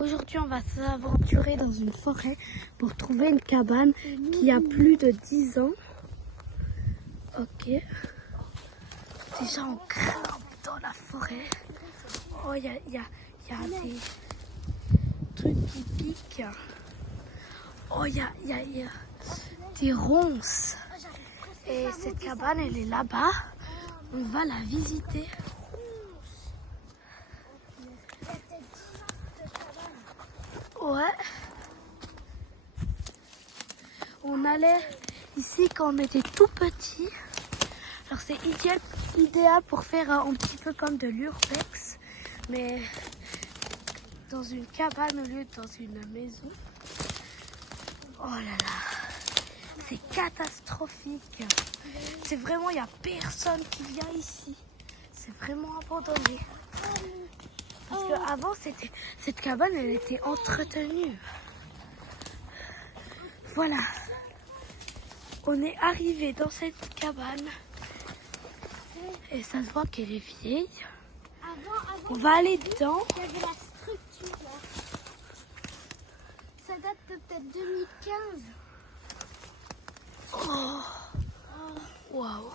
Aujourd'hui, on va s'aventurer dans une forêt pour trouver une cabane qui a plus de 10 ans. Ok. Déjà, on grimpe dans la forêt. Oh, il y a des trucs qui piquent. Oh, il y a des ronces. Et cette cabane, elle est là-bas. On va la visiter. Ouais. On allait ici quand on était tout petit. Alors c'est idéal pour faire un petit peu comme de l'urbex, mais dans une cabane au lieu de dans une maison. Oh là là, c'est catastrophique. C'est vraiment, il n'y a personne qui vient ici. C'est vraiment abandonné. Parce qu'avant, cette cabane, elle était entretenue. Voilà. On est arrivé dans cette cabane. Et ça se voit qu'elle est vieille. On va aller dedans. Il y avait la structure là. Ça date de peut-être 2015. Oh. Waouh.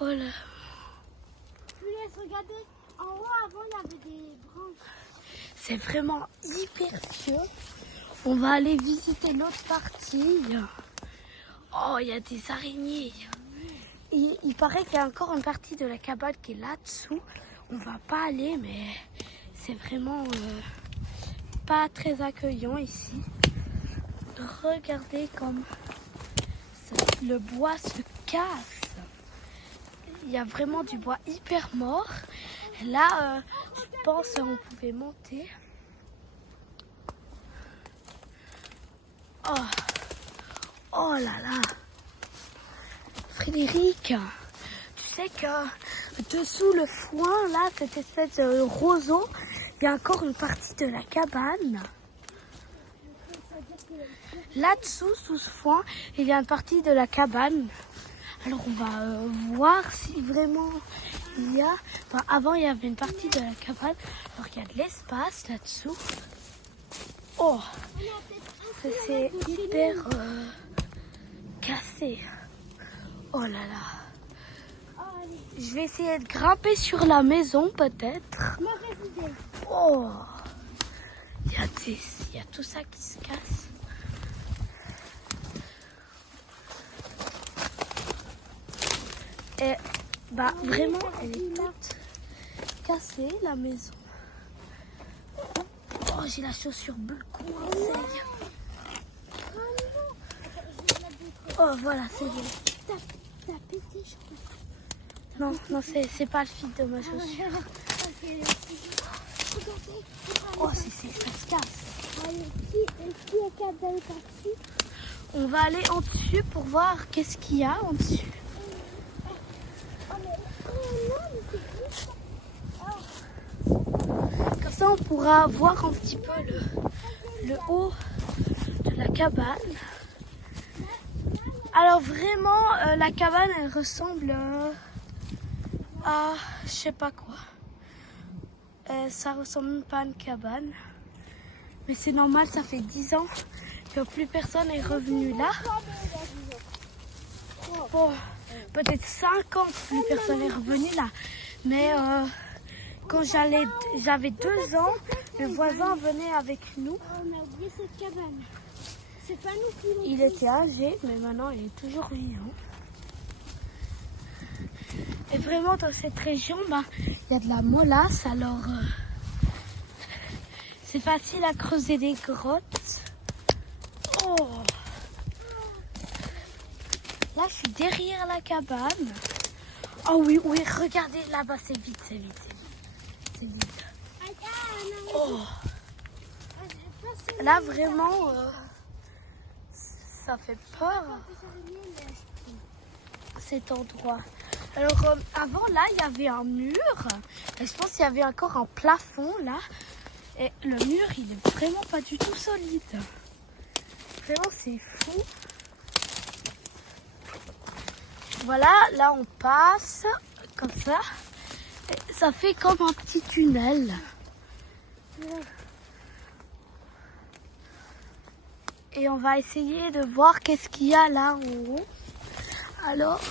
Oh là. Je vous laisse regarder. En haut, avant, il y avait des branches. C'est vraiment hyper sûr. On va aller visiter l'autre partie. Oh, il y a des araignées. Il paraît qu'il y a encore une partie de la cabane qui est là-dessous. On va pas aller, mais c'est vraiment pas très accueillant ici. Regardez comme le bois se casse. Il y a vraiment du bois hyper mort. Là, je pense qu'on pouvait monter. Oh, oh là là. Frédéric, tu sais que dessous le foin, là, cette espèce de roseau, il y a encore une partie de la cabane. Là-dessous, sous ce foin, il y a une partie de la cabane. Alors on va voir si vraiment il y a... Enfin, avant, il y avait une partie de la cabane. Alors il y a de l'espace là-dessous. Oh, c'est hyper cassé. Oh là là. Je vais essayer de grimper sur la maison peut-être. Oh, il y a tout ça qui se casse. Et bah vraiment, elle est toute cassée la maison. Oh, j'ai la chaussure bleue coincée. Oh voilà, c'est bon. T'as pété, je crois. Non, c'est pas le fil de ma chaussure. Oh, ça se casse. Qui est capable d'aller par-dessus? On va aller en dessus pour voir qu'est-ce qu'il y a en dessus. Comme ça, on pourra voir un petit peu le haut de la cabane. Alors vraiment, la cabane, elle ressemble à je sais pas quoi. Ça ressemble même pas à une cabane. Mais c'est normal, ça fait 10 ans que plus personne n'est revenu là. Bon, peut-être 5 ans que plus personne n'est revenu là. Mais quand j'avais 2 ans, le voisin venait avec nous. On a oublié cette cabane. C'est pas nous qui l'ont. Il était âgé, mais maintenant il est toujours vivant. Et vraiment dans cette région, bah, il y a de la molasse, alors c'est facile à creuser des grottes. Oh. Là, je suis derrière la cabane. Oh oui, regardez là-bas, c'est vide. Oh. Là, vraiment, ça fait peur, cet endroit. Alors, avant, là, il y avait un mur. Et je pense qu'il y avait encore un plafond, là. Et le mur, il est vraiment pas du tout solide. Vraiment, c'est fou. Voilà, là, on passe comme ça. Et ça fait comme un petit tunnel. Et on va essayer de voir qu'est-ce qu'il y a là en haut. Alors,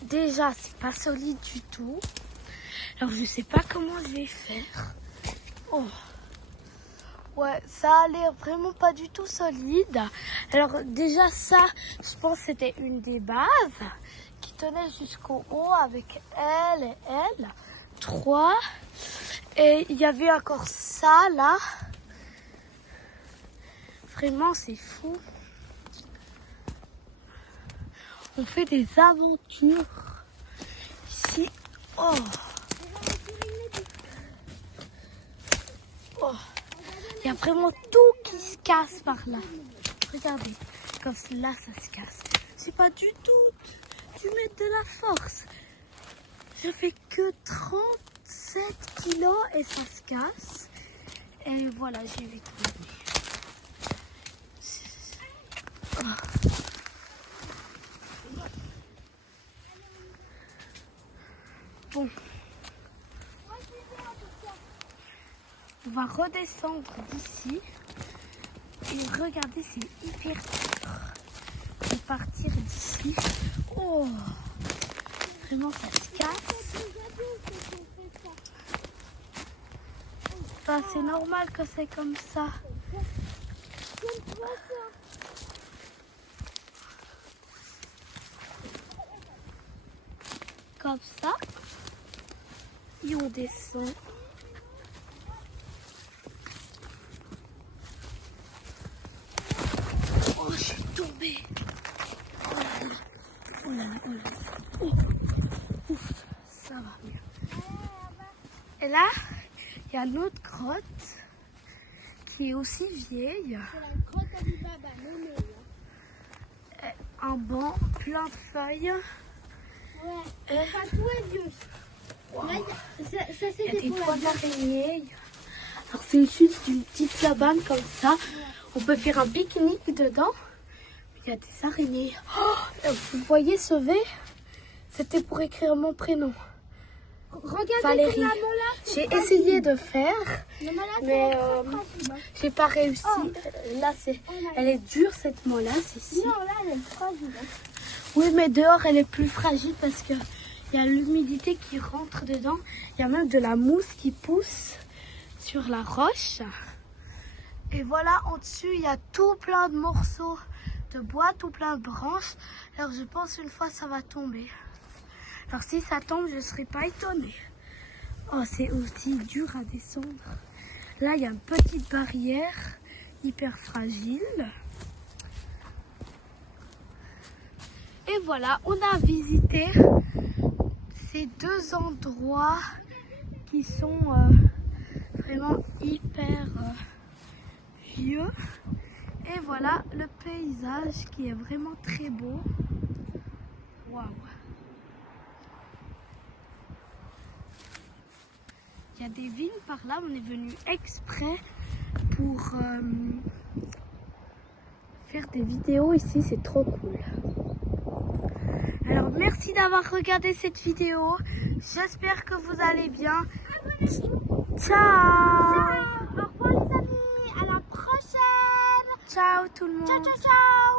déjà, c'est pas solide du tout. Alors, je sais pas comment je vais faire. Oh. Ouais, ça a l'air vraiment pas du tout solide. Alors, déjà, ça, je pense que c'était une des bases qui tenait jusqu'au haut avec elle et elle. 3. Et il y avait encore ça, là. Vraiment, c'est fou. On fait des aventures ici. Oh. Oh. Il y a vraiment tout qui se casse par là. Regardez, comme là, ça se casse. C'est pas du tout du mettre de la force. Je fais que 37 kilos et ça se casse. Et voilà, j'y vais tomber. Bon. On va redescendre d'ici. Et regardez, c'est hyper dur de partir d'ici. Oh! Vraiment, ça se casse. Bah, c'est normal que c'est comme ça. Comme ça. Et on descend. Oh, je suis tombée. Oh là là. Oh là là, oh là là. Oh. Ouf, ça va mieux. Et là, il y a une autre grotte qui est aussi vieille. C'est la grotte Ali Baba, Un banc plein de feuilles. Ouais, enfin tout est vieux. Wow. Là, ça Il c'est y a des des toits d'araignée. Alors c'est juste une petite cabane comme ça. On peut faire un pique-nique dedans. Il y a des araignées. Oh, vous voyez ce V? C'était pour écrire mon prénom. Regardez Valérie. comme la mola, J'ai essayé de faire, la mola, mais fragile. j'ai pas réussi. Là, elle est dure cette molasse ici. Non, là, elle est fragile. Oui, mais dehors, elle est plus fragile parce que il y a l'humidité qui rentre dedans. Il y a même de la mousse qui pousse sur la roche. Et voilà, en dessus, il y a tout plein de morceaux de bois, tout plein de branches. Alors, je pense une fois, ça va tomber. Alors, si ça tombe, je ne serai pas étonnée. Oh, c'est aussi dur à descendre. Là, il y a une petite barrière hyper fragile. Et voilà, on a visité ces deux endroits qui sont vraiment hyper vieux. Et voilà le paysage qui est vraiment très beau. Waouh! Il y a des vignes par là, on est venu exprès pour faire des vidéos ici, c'est trop cool. Alors merci d'avoir regardé cette vidéo, j'espère que vous allez bien. Ciao! Au revoir les amis, à la prochaine! Ciao tout le monde! Ciao, ciao, ciao!